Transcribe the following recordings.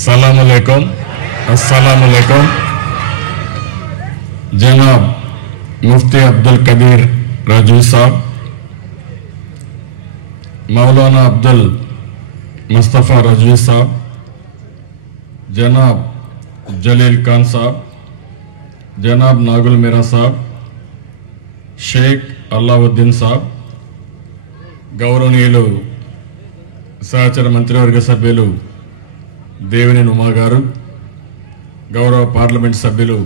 अस्सलामुअलैकुम अस्सलामुअलैकुम। जनाब मुफ्ती अब्दुल कदीर रजवी साहब, मौलाना अब्दुल मुस्तफ़ा रजवी साहब, जनाब जलील खान साहब, जनाब नागुल मीरा साहब, शेख अल्लाउद्दीन साहब, गौरवनीयुलु सहचर मंत्रिवर्ग सभ्युलु देविनेनि उमा गारु, गौरव पार्लमेंट सभ्युलु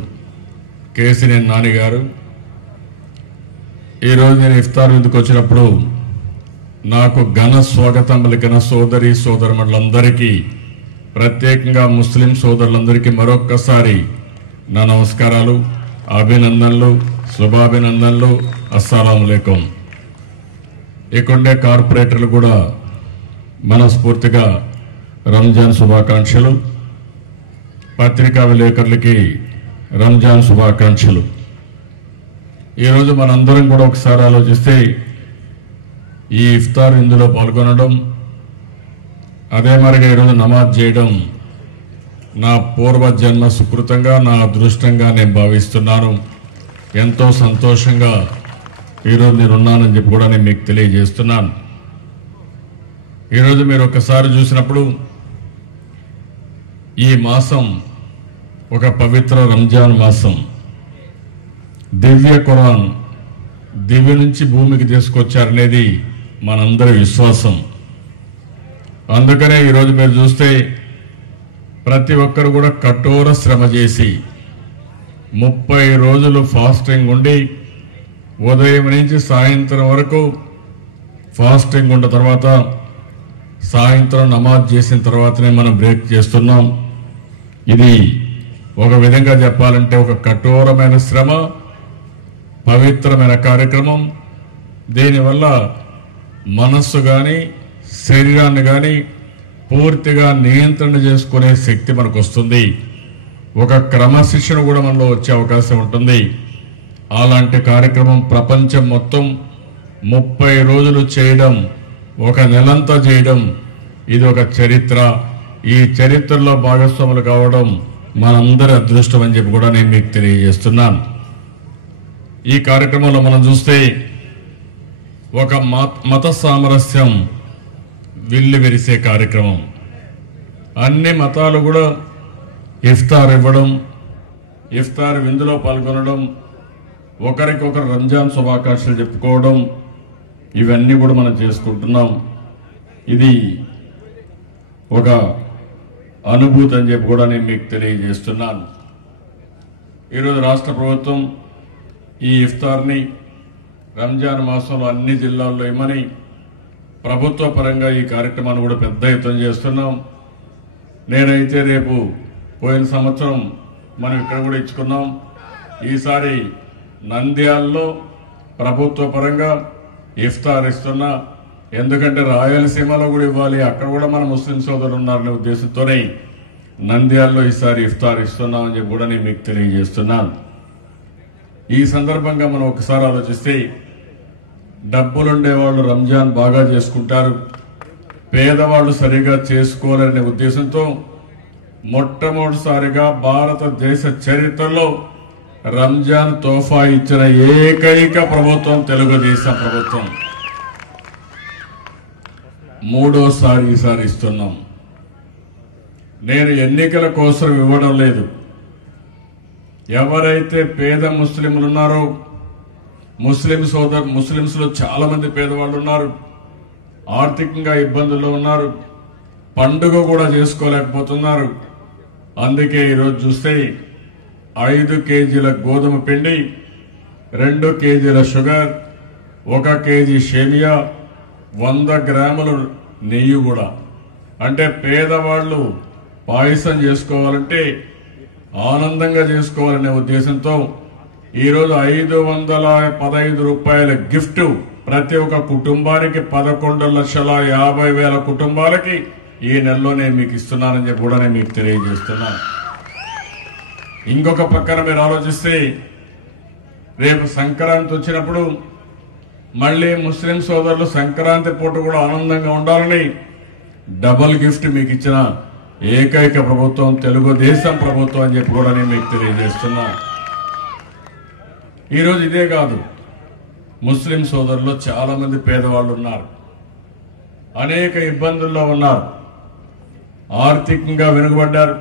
केसिनेनि नानि गारु, ఈ రోజు నేను ఇఫ్తార్ విందుకు వచ్చినప్పుడు నాకు ఘన స్వాగతం పలికిన సోదరి సోదరులందరికీ, ప్రత్యేకంగా ముస్లిం సోదరులందరికీ మరొక్కసారి నా నమస్కారాలు, అభినందనలు, శుభాభినందనలు. అస్సలాముఅలైకుం. ఇక్కడే కార్పొరేటర్లు కూడా మనస్ఫూర్తిగా రంజాన్ శుభాకాంక్షలు, పత్రికా విలేకరులకి రంజాన్ శుభాకాంక్షలు. ఈరోజు మనందరం కూడా ఒకసారి ఆలోచిస్తే ఈ ఇఫ్తార్ ఇందులో పాల్గొనడం, అదే మరిగా ఈరోజు నమాజ్ చేయడం నా పూర్వజన్మ సుకృతంగా, నా అదృష్టంగా నేను భావిస్తున్నాను. ఎంతో సంతోషంగా ఈరోజు నేనున్నానని చెప్పి కూడా నేను మీకు తెలియజేస్తున్నాను. ఈరోజు మీరు ఒకసారి చూసినప్పుడు ఈ మాసం ఒక పవిత్ర రంజాన్ మాసం. దివ్య ఖురాన్ దివ్య నుంచి భూమికి తీసుకొచ్చారనేది మనందరి విశ్వాసం. అందుకనే ఈరోజు మీరు చూస్తే ప్రతి ఒక్కరు కూడా కఠోర శ్రమ చేసి 30 రోజులు ఫాస్టింగ్ ఉండి ఉదయం నుంచి సాయంత్రం వరకు ఫాస్టింగ్ ఉన్న తర్వాత సాయంత్రం నమాజ్ చేసిన తర్వాతనే మనం బ్రేక్ చేస్తున్నాం. ఇది ఒక విధంగా చెప్పాలంటే ఒక కఠోరమైన శ్రమ, పవిత్రమైన కార్యక్రమం. దీనివల్ల మనస్సు కానీ శరీరాన్ని కానీ పూర్తిగా నియంత్రణ చేసుకునే శక్తి మనకు వస్తుంది. ఒక క్రమశిక్షణ కూడా మనలో వచ్చే అవకాశం ఉంటుంది. అలాంటి కార్యక్రమం ప్రపంచం మొత్తం 30 రోజులు చేయడం, ఒక నెలంతా చేయడం, ఇది ఒక చరిత్ర. ఈ చరిత్రలో భాగస్వాములు కావడం మనందరి అదృష్టం అని చెప్పి కూడా నేను మీకు తెలియజేస్తున్నాను. ఈ కార్యక్రమంలో మనం చూస్తే ఒక మత సామరస్యం విల్లు విరిసే కార్యక్రమం. అన్ని మతాలు కూడా ఇఫ్తార్ ఇవ్వడం, ఇఫ్తార్ విందులో పాల్గొనడం, ఒకరికొకరు రంజాన్ శుభాకాంక్షలు చెప్పుకోవడం, ఇవన్నీ కూడా మనం చేసుకుంటున్నాం. ఇది ఒక అనుభూతి అని చెప్పి కూడా నేను మీకు తెలియజేస్తున్నాను. ఈరోజు రాష్ట్ర ప్రభుత్వం ఈ ఇఫ్తార్ని రంజాన్ మాసంలో అన్ని జిల్లాల్లో ఇమ్మని ప్రభుత్వ పరంగా ఈ కార్యక్రమాన్ని కూడా పెద్ద ఎత్తున చేస్తున్నాం. నేనైతే రేపు పోయిన సంవత్సరం మనం ఇక్కడ కూడా ఇచ్చుకున్నాం. ఈసారి నంద్యాలలో ప్రభుత్వ పరంగా ఇఫ్తార్ ఇస్తున్నా. ఎందుకంటే రాయలసీమలో కూడా ఇవ్వాలి, అక్కడ కూడా మన ముస్లిం సోదరులు ఉన్నారనే ఉద్దేశంతోనే నంద్యాలలో ఈసారి ఇఫ్తార్ ఇస్తున్నామని చెప్పి కూడా నేను మీకు తెలియజేస్తున్నాను. ఈ సందర్భంగా మనం ఒకసారి ఆలోచిస్తే డబ్బులుండేవాళ్ళు రంజాన్ బాగా చేసుకుంటారు, పేదవాళ్ళు సరిగా చేసుకోవాలనే ఉద్దేశంతో మొట్టమొదటిసారిగా భారతదేశ చరిత్రలో రంజాన్ తోఫా ఇచ్చిన ఏకైక ప్రభుత్వం తెలుగుదేశం ప్రభుత్వం. మూడోసారి ఈసారి ఇస్తున్నాం. నేను ఎన్నికల కోసం ఇవ్వడం లేదు. ఎవరైతే పేద ముస్లింలు ఉన్నారో, ముస్లింస్లో చాలా మంది పేదవాళ్ళు ఉన్నారు, ఆర్థికంగా ఇబ్బందుల్లో ఉన్నారు, పండుగ కూడా చేసుకోలేకపోతున్నారు. అందుకే ఈరోజు చూస్తే 5 కేజీల గోధుమ పిండి, 2 కేజీల షుగర్, 1 కేజీ షేమియా, 100 గ్రాములు నెయ్యి కూడా. అంటే పేదవాళ్ళు పాయసం చేసుకోవాలంటే, ఆనందంగా చేసుకోవాలనే ఉద్దేశంతో ఈరోజు 515 రూపాయల గిఫ్ట్ ప్రతి ఒక్క కుటుంబానికి 11,50,000 కుటుంబాలకి ఈ నెలలో నేను మీకు ఇస్తున్నానని చెప్పి కూడా నేను మీకు తెలియజేస్తున్నాను. ఇంకొక పక్కన మీరు ఆలోచిస్తే రేపు సంక్రాంతి వచ్చినప్పుడు మళ్ళీ ముస్లిం సోదరులు సంక్రాంతి పూట కూడా ఆనందంగా ఉండాలని డబుల్ గిఫ్ట్ మీకు ఇచ్చిన ఏకైక ప్రభుత్వం తెలుగుదేశం ప్రభుత్వం అని చెప్పి కూడా నేను మీకు తెలియజేస్తున్నా. ఈరోజు ఇదే కాదు, ముస్లిం సోదరులు చాలా మంది పేదవాళ్ళు ఉన్నారు, అనేక ఇబ్బందుల్లో ఉన్నారు, ఆర్థికంగా వెనుకబడ్డారు,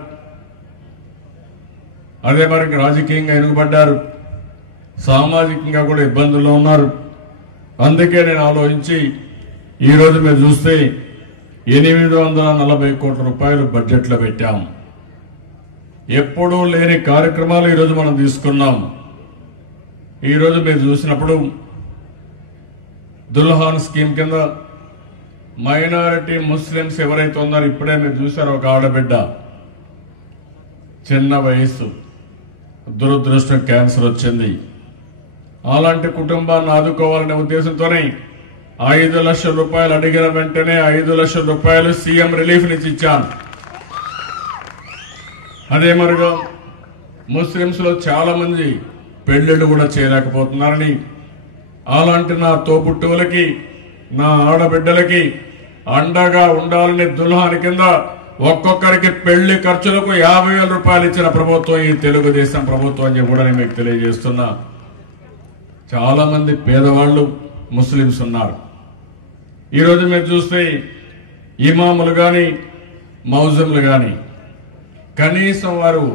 అదే మరి రాజకీయంగా వెనుకబడ్డారు, సామాజికంగా కూడా ఇబ్బందుల్లో ఉన్నారు. అందుకే నేను ఆలోచించి ఈరోజు మీరు చూస్తే 840 కోట్ల రూపాయలు బడ్జెట్లో పెట్టాం. ఎప్పుడూ లేని కార్యక్రమాలు ఈరోజు మనం తీసుకున్నాం. ఈరోజు మీరు చూసినప్పుడు దుల్హాన్ స్కీమ్ కింద మైనారిటీ ముస్లింస్ ఎవరైతే ఉన్నారో ఇప్పుడే మీరు చూశారు, ఒక ఆడబిడ్డ చిన్న వయసు దురదృష్టం క్యాన్సర్ వచ్చింది. అలాంటి కుటుంబాన్ని ఆదుకోవాలనే ఉద్దేశంతోనే 5 లక్షల రూపాయలు అడిగిన వెంటనే 5 లక్షల రూపాయలు సీఎం రిలీఫ్ నుంచి ఇచ్చాను. అదే మరిగా ముస్లింస్ లో చాలా మంది పెళ్లిళ్లు కూడా చేయలేకపోతున్నారని, అలాంటి నా తోబుట్టువులకి నా ఆడబిడ్డలకి అండగా ఉండాలని దుల్హాన్ కింద ఒక్కొక్కరికి పెళ్లి ఖర్చులకు 50,000 రూపాయలు ఇచ్చిన ప్రభుత్వం ఈ తెలుగుదేశం ప్రభుత్వం అని కూడా నేను మీకు తెలియజేస్తున్నా. చాలా మంది పేదవాళ్లు ముస్లింస్ ఉన్నారు. ఈరోజు మీరు చూస్తే ఇమాములు గాని మౌజంలు గాని కనీసం వారు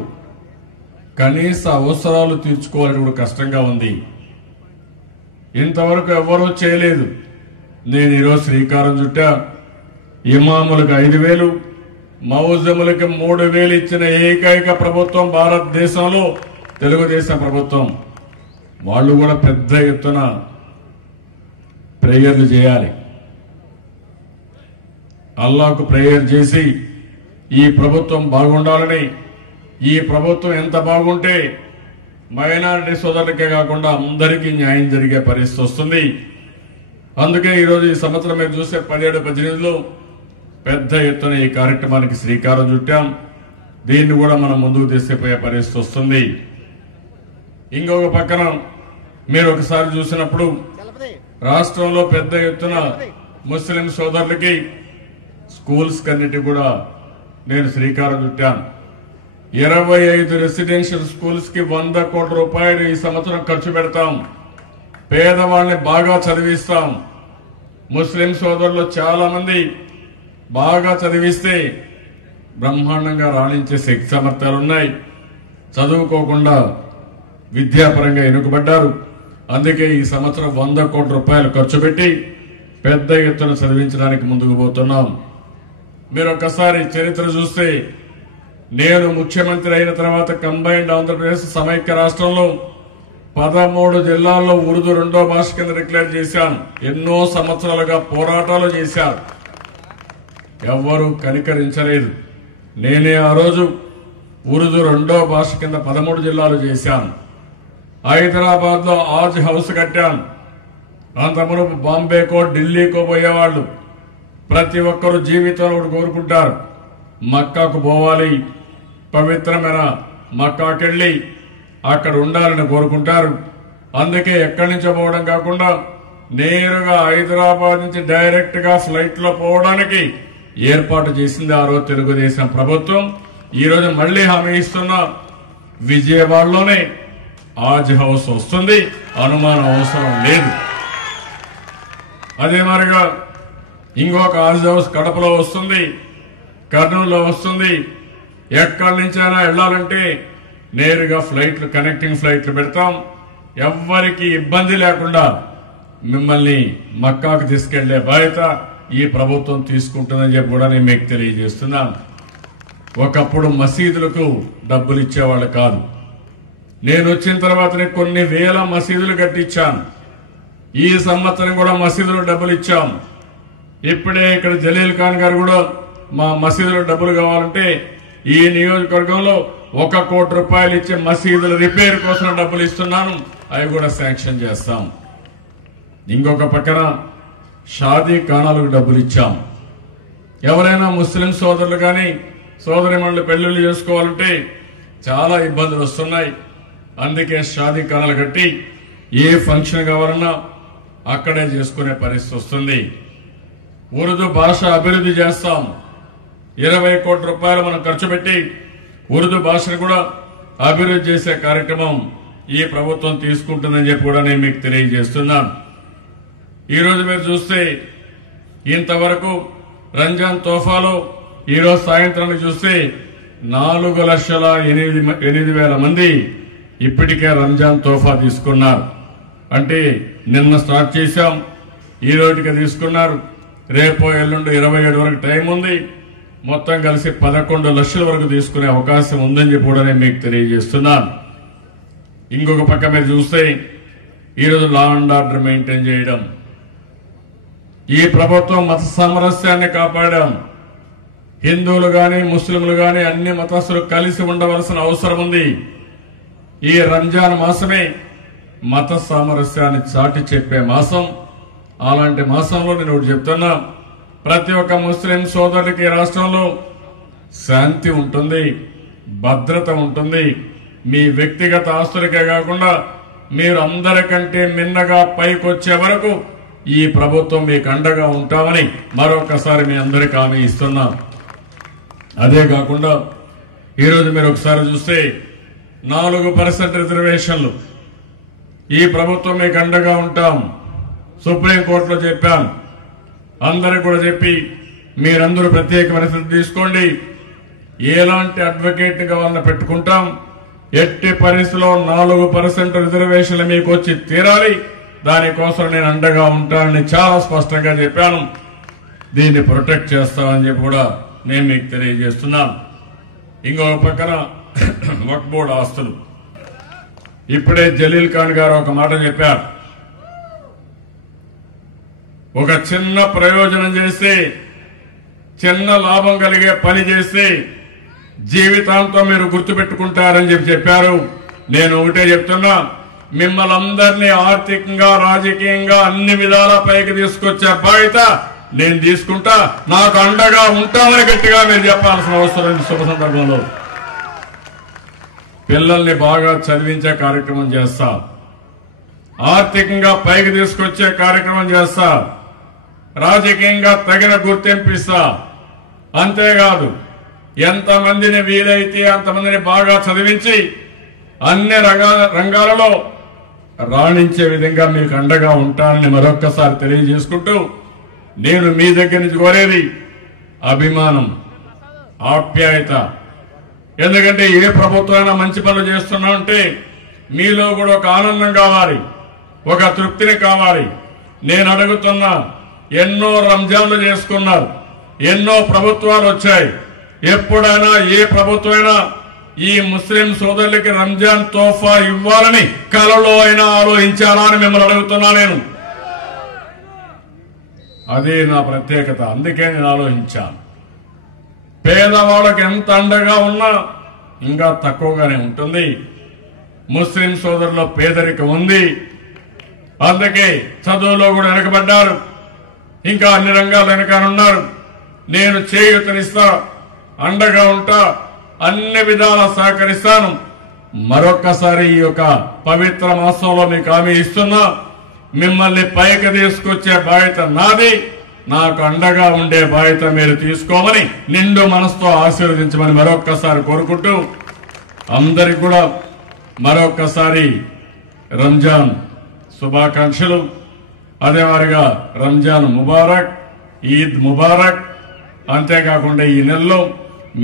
కనీస అవసరాలు తీర్చుకోవాలని కూడా కష్టంగా ఉంది. ఇంతవరకు ఎవరూ చేయలేదు. నేను ఈరోజు శ్రీకారం చుట్టా. ఇమాములకు 5,000, మౌజములకు 3,000 ఇచ్చిన ఏకైక ప్రభుత్వం భారతదేశంలో తెలుగుదేశం ప్రభుత్వం. వాళ్ళు కూడా పెద్ద ఎత్తున ప్రేయర్లు చేయాలి, అల్లాహకు ప్రేయర్ చేసి ఈ ప్రభుత్వం బాగుండాలని. ఈ ప్రభుత్వం ఎంత బాగుంటే మైనారిటీ సోదరులకే కాకుండా అందరికీ న్యాయం జరిగే పరిస్థితి వస్తుంది. అందుకే ఈరోజు ఈ సంవత్సరం మీరు చూస్తే 17-18లో పెద్ద ఎత్తున ఈ కార్యక్రమానికి శ్రీకారం చుట్టాం. దీన్ని కూడా మనం ముందుకు తీసుకుపోయే పరిస్థితి వస్తుంది. ఇంకొక పక్కన మీరు ఒకసారి చూసినప్పుడు రాష్ట్రంలో పెద్ద ఎత్తున ముస్లిం సోదరులకి స్కూల్స్ కన్నిటి కూడా నేను శ్రీకారం చుట్టాను. 25 రెసిడెన్షియల్ స్కూల్స్ కి 100 కోట్ల రూపాయలు ఈ సంవత్సరం ఖర్చు పెడతాం. పేదవాళ్ళని బాగా చదివిస్తాం. ముస్లిం సోదరులు చాలా మంది బాగా చదివిస్తే బ్రహ్మాండంగా రాణించే శక్తి సామర్థ్యాలు ఉన్నాయి. చదువుకోకుండా విద్యాపరంగా వెనుకబడ్డారు. అందుకే ఈ సంవత్సరం 100 కోట్ల రూపాయలు ఖర్చు పెట్టి పెద్ద ఎత్తున చదివించడానికి ముందుకు పోతున్నాం. మీరు ఒక్కసారి చరిత్ర చూస్తే, నేను ముఖ్యమంత్రి అయిన తర్వాత కంబైన్డ్ ఆంధ్రప్రదేశ్ సమైక్య రాష్ట్రంలో 13 జిల్లాల్లో ఉర్దూ 2వ భాష కింద డిక్లేర్ చేశాను. ఎన్నో సంవత్సరాలుగా పోరాటాలు చేశారు, ఎవ్వరూ కనికరించలేదు. నేనే ఆ రోజు ఉర్దూ 2వ భాష కింద 13 జిల్లాలు చేశాను. హైదరాబాద్ లో ఆజ్ హౌస్ కట్టాను. అంతమును బాంబేకో ఢిల్లీకో పోయేవాళ్లు ప్రతి ఒక్కరూ జీవితంలో ఒకటి కోరుకుంటారు, మక్కాకు పోవాలి, పవిత్రమైన మక్కాకెళ్లి అక్కడ ఉండాలని కోరుకుంటారు. అందుకే ఎక్కడి నుంచో పోవడం కాకుండా నేరుగా హైదరాబాద్ నుంచి డైరెక్ట్ గా ఫ్లైట్ లో పోవడానికి ఏర్పాటు చేసింది ఆ రోజు తెలుగుదేశం ప్రభుత్వం. ఈ రోజు మళ్లీ హామీ ఇస్తున్నా, విజయవాడలోనే ఆజ్ హౌస్ వస్తుంది, అనుమానం అవసరం లేదు. అదే మరిగా ఇంకొక ఆజ్ హౌస్ కడపలో వస్తుంది, కర్నూలులో వస్తుంది. ఎక్కడి నుంచైనా వెళ్లాలంటే నేరుగా ఫ్లైట్లు, కనెక్టింగ్ ఫ్లైట్లు పెడతాం. ఎవ్వరికి ఇబ్బంది లేకుండా మిమ్మల్ని మక్కాకు తీసుకెళ్లే బాధ్యత ఈ ప్రభుత్వం తీసుకుంటుందని చెప్పి కూడా నేను మీకు తెలియజేస్తున్నాను. ఒకప్పుడు మసీదులకు డబ్బులు ఇచ్చేవాళ్ళు కాదు. నేను వచ్చిన తర్వాతనే కొన్ని వేల మసీదులు కట్టించాను. ఈ సంవత్సరం కూడా మసీదులు డబ్బులు ఇచ్చాం. ఇప్పుడే ఇక్కడ జలీల్ ఖాన్ గారు కూడా మా మసీదులో డబ్బులు కావాలంటే ఈ నియోజకవర్గంలో 1 కోటి రూపాయలు ఇచ్చే మసీదుల రిపేర్ కోసం డబ్బులు ఇస్తున్నాను. అవి కూడా శాంక్షన్ చేస్తాం. ఇంకొక పక్కన షాదీ ఖానాలకు డబ్బులు ఇచ్చాం. ఎవరైనా ముస్లిం సోదరులు కానీ సోదరిమణులు పెళ్లిళ్లు చేసుకోవాలంటే చాలా ఇబ్బందులు వస్తున్నాయి. అందుకే షాదీ ఖానాలు కట్టి ఏ ఫంక్షన్ కావాలన్నా అక్కడే చేసుకునే పరిస్థితి వస్తుంది. ఉర్దూ భాష అభివృద్ధి చేస్తాం. 20 కోట్ల రూపాయలు మనం ఖర్చు పెట్టి ఉర్దూ భాషను కూడా అభివృద్ధి చేసే కార్యక్రమం ఈ ప్రభుత్వం తీసుకుంటుందని చెప్పి కూడా నేను మీకు తెలియజేస్తున్నాను. ఈరోజు మీరు చూస్తే ఇంతవరకు రంజాన్ తోఫాలో ఈరోజు సాయంత్రానికి చూస్తే 4,08,000 మంది ఇప్పటికే రంజాన్ తోఫా తీసుకున్నారు. అంటే నిన్న స్టార్ట్ చేశాం, ఈ రోజుకి తీసుకున్నారు. రేపు ఎల్లుండి 27 వరకు టైం ఉంది. మొత్తం కలిసి 11 లక్షల వరకు తీసుకునే అవకాశం ఉందని చెప్పి కూడా నేను మీకు తెలియజేస్తున్నాను. ఇంకొక పక్క మీరు చూస్తే ఈరోజు లా అండ్ ఆర్డర్ మెయింటైన్ చేయడం, ఈ ప్రభుత్వం మత సామరస్యాన్ని కాపాడాం. హిందువులు గాని ముస్లింలు గాని అన్ని మతస్థులు కలిసి ఉండవలసిన అవసరం ఉంది. ఈ రంజాన్ మాసమే మత సామరస్యాన్ని చాటి చెప్పే మాసం. అలాంటి మాసంలో నేను ఒకటి చెప్తున్నా, ప్రతి ఒక్క ముస్లిం సోదరుడికి రాష్ట్రంలో శాంతి ఉంటుంది, భద్రత ఉంటుంది. మీ వ్యక్తిగత ఆస్తులకే కాకుండా మీరు అందరికంటే మిన్నగా పైకొచ్చే వరకు ఈ ప్రభుత్వం మీకు అండగా ఉంటామని మరొకసారి మీ అందరికీ హామీ ఇస్తున్నాం. అదే కాకుండా ఈరోజు మీరు ఒకసారి చూస్తే 4% రిజర్వేషన్లు, ఈ ప్రభుత్వం మీకు అండగా ఉంటాం. సుప్రీంకోర్టులో చెప్పాను, అందరికి కూడా చెప్పి మీరందరూ ప్రత్యేకమైన శ్రద్ధ తీసుకోండి. ఎలాంటి అడ్వకేట్ గా వాళ్ళని పెట్టుకుంటాం. ఎట్టి పరిస్థితిలో 4% రిజర్వేషన్లు మీకు వచ్చి తీరాలి. దానికోసం నేను అండగా ఉంటానని చాలా స్పష్టంగా చెప్పాను. దీన్ని ప్రొటెక్ట్ చేస్తామని చెప్పి కూడా నేను మీకు తెలియజేస్తున్నాను. ఇంకొక పక్కన వక్ఫ్ బోర్డు ఆస్తులు, ఇప్పుడే జలీల్ ఖాన్ గారు ఒక మాట చెప్పారు. ఒక చిన్న ప్రయోజనం చేసి చిన్న లాభం కలిగే పని చేసి జీవితాంతం మీరు గుర్తుపెట్టుకుంటారని చెప్పారు. నేను ఒకటే చెప్తున్నా, మిమ్మల్ని అందరినీ ఆర్థికంగా రాజకీయంగా అన్ని విధాల పైకి తీసుకొచ్చే బాధ్యత నేను తీసుకుంటా. నాకు అండగా ఉంటామని గట్టిగా మీరు చెప్పాల్సిన అవసరం శుభ సందర్భంలో. పిల్లల్ని బాగా చదివించే కార్యక్రమం చేస్తా, ఆర్థికంగా పైకి తీసుకొచ్చే కార్యక్రమం చేస్తా, రాజకీయంగా తగిన గుర్తింపు ఇస్తా. అంతేకాదు ఎంతమందిని వీలైతే అంతమందిని బాగా చదివించి అన్ని రంగాలలో రాణించే విధంగా మీకు అండగా ఉంటానని మరొక్కసారి తెలియజేసుకుంటూ, నేను మీ దగ్గర నుంచి కోరేది అభిమానం, ఆప్యాయత. ఎందుకంటే ఏ ప్రభుత్వమైనా మంచి పనులు చేస్తున్నా అంటే మీలో కూడా ఒక ఆనందం కావాలి, ఒక తృప్తిని కావాలి. నేను అడుగుతున్నా, ఎన్నో రంజాన్లు చేసుకున్నారు, ఎన్నో ప్రభుత్వాలు వచ్చాయి. ఎప్పుడైనా ఏ ప్రభుత్వమైనా ఈ ముస్లిం సోదరులకి రంజాన్ తోఫా ఇవ్వాలని కలలో అయినా ఆలోచించారా అని మిమ్మల్ని అడుగుతున్నా. నేను అదే నా ప్రత్యేకత, అందుకే నేను ఆలోచించాను. పేదవాళ్ళకి ఎంత అండగా ఉన్నా ఇంకా తక్కువగానే ఉంటుంది. ముస్లిం సోదరుల్లో పేదరికం ఉంది, అందుకే చదువులో కూడా వెనకబడ్డారు, ఇంకా అన్ని రంగాలు వెనకానున్నారు. నేను చేయూతనిస్తా, అండగా ఉంటా, అన్ని విధాలా సహకరిస్తాను. మరొక్కసారి ఈ యొక్క పవిత్ర మాసంలో మీకు హామీ ఇస్తున్నా, మిమ్మల్ని పైకి తీసుకొచ్చే బాధ్యత నాది, నాకు అండగా ఉండే బాధ్యత మీరు తీసుకోమని నిండు మనసుతో ఆశీర్వదించమని మరొక్కసారి కోరుకుంటూ, అందరికి కూడా మరొక్కసారి రంజాన్ శుభాకాంక్షలు. అదేవారిగా రంజాన్ ముబారక్, ఈద్ ముబారక్. అంతేకాకుండా ఈ నెలలో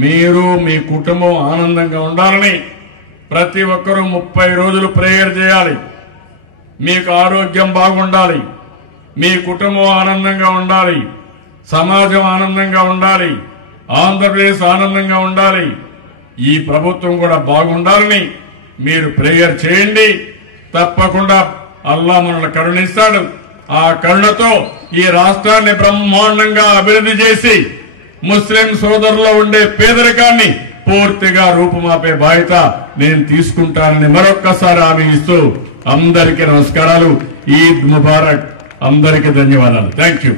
మీరు మీ కుటుంబం ఆనందంగా ఉండాలని ప్రతి ఒక్కరూ 30 రోజులు ప్రేయర్ చేయాలి. మీకు ఆరోగ్యం బాగుండాలి, మీ కుటుంబం ఆనందంగా ఉండాలి, సమాజం ఆనందంగా ఉండాలి, ఆంధ్రప్రదేశ్ ఆనందంగా ఉండాలి, ఈ ప్రభుత్వం కూడా బాగుండాలని మీరు ప్రేయర్ చేయండి. తప్పకుండా అల్లా మనల్ని కరుణిస్తాడు. ఆ కరుణతో ఈ రాష్ట్రాన్ని బ్రహ్మాండంగా అభివృద్ధి చేసి ముస్లిం సోదరుల్లో ఉండే పేదరికాన్ని పూర్తిగా రూపుమాపే బాధ్యత నేను తీసుకుంటానని మరొక్కసారి హామీ ఇస్తూ అందరికీ నమస్కారాలు. ఈద్ ముబారక్. అందరికీ ధన్యవాదాలు. Thank you.